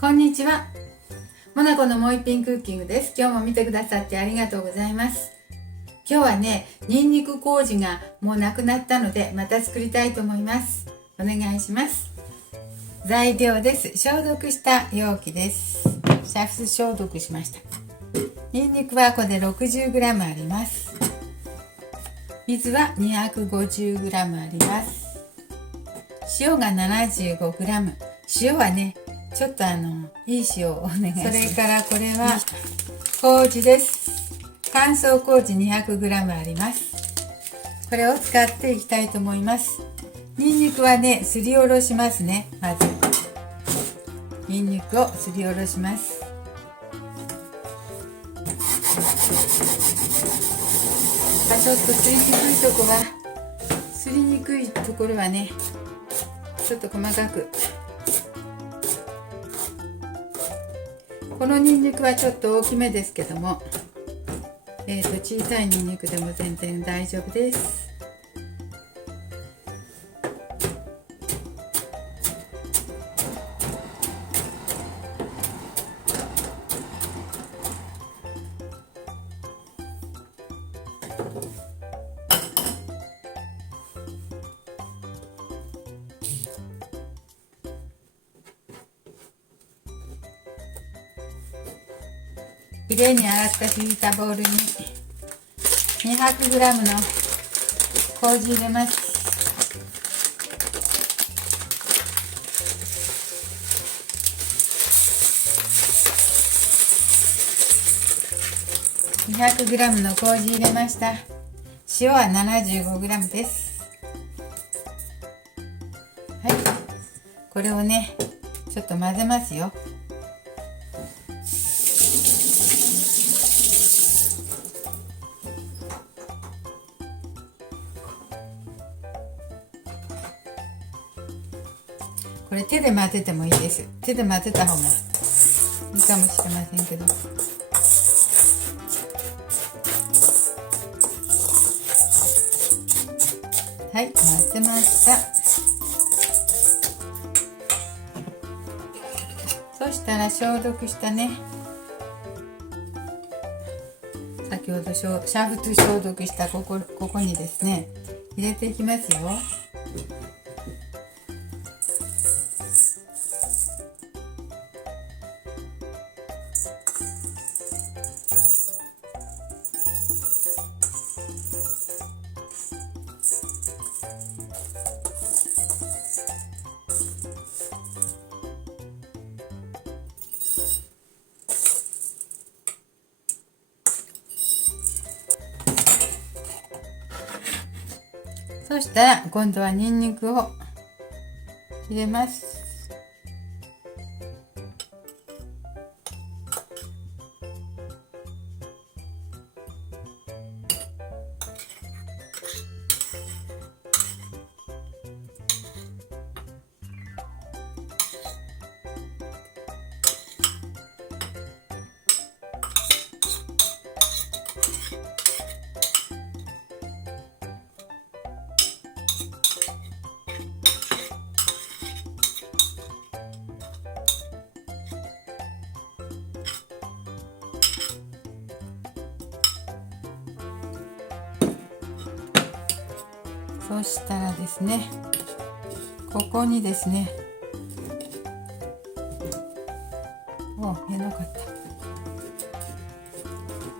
こんにちは。モナコのもう一品クッキングです。今日も見てくださってありがとうございます。今日はね、ニンニク麹がもうなくなったので、また作りたいと思います。お願いします。材料です。消毒した容器です。煮沸消毒しました。ニンニクはこれで 60g あります。水は 250g あります。塩が 75g。塩はね、ちょっといい塩をお願いします。それからこれは麹です。乾燥麹 200g あります。これを使っていきたいと思います。ニンニクはね、すりおろしますね。まずニンニクをすりおろします。ちょっとすりにくいところはね、ちょっと細かく。このニンニクはちょっと大きめですけども、小さいニンニクでも全然大丈夫です。きれいに洗ったひいたボウルに 200g の麹入れます。200g の麹入れました。塩は 75g です。はい、これをね、ちょっと混ぜますよ。これ手で混ぜてもいいです。手で混ぜた方がいいかもしれませんけど。はい、混ぜました。そしたら消毒したね、先ほど煮沸消毒したここにですね、入れていきますよ。そしたら今度はニンニクを入れます。そしたらですね、ここにですね、入れなかっ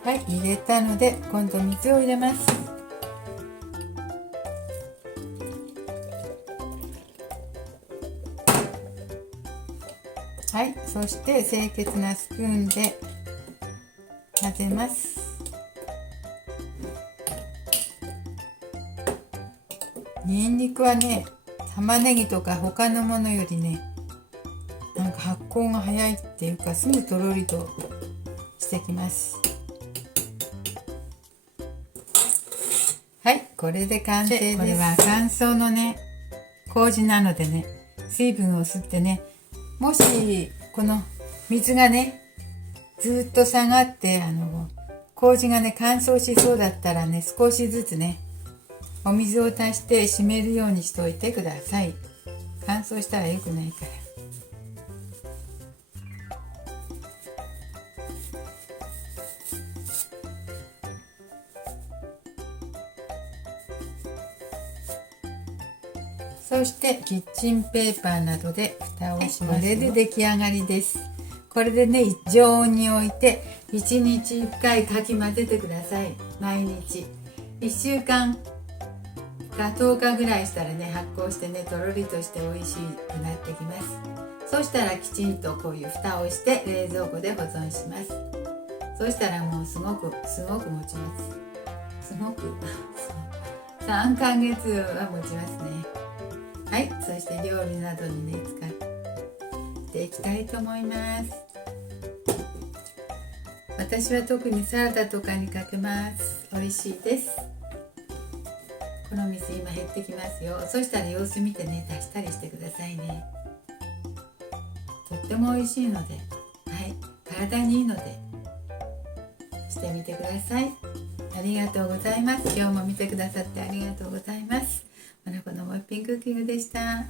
た。はい、入れたので今度水を入れます。はい、そして清潔なスプーンで混ぜます。ニンニクはね、玉ねぎとか他のものよりね、なんか発酵が早いっていうか、すぐとろりとしてきます。はい、これで完成です。これは乾燥のね、麹なのでね、水分を吸ってね、もしこの水がね、ずっと下がって麹がね、乾燥しそうだったらね、少しずつね、お水を足して締めるようにしておいてください。乾燥したら良くないから。そしてキッチンペーパーなどで蓋をします。これで出来上がりです。これでね、常温に置いて1日1回かき混ぜてください。毎日1週間か10日ぐらいしたらね、発酵してね、とろりとして美味しくなってきます。そしたらきちんとこういう蓋をして冷蔵庫で保存します。そしたらもうすごく持ちます。すごく3ヶ月は持ちますね。はい、そして料理などにね、使っていきたいと思います。私は特にサラダとかにかけます。美味しいです。この水今減ってきますよ。そしたら様子見てね、出したりしてくださいね。とっても美味しいので、はい、体にいいのでしてみてください。ありがとうございます。今日も見てくださってありがとうございます。まなこのもう一品クッキングでした。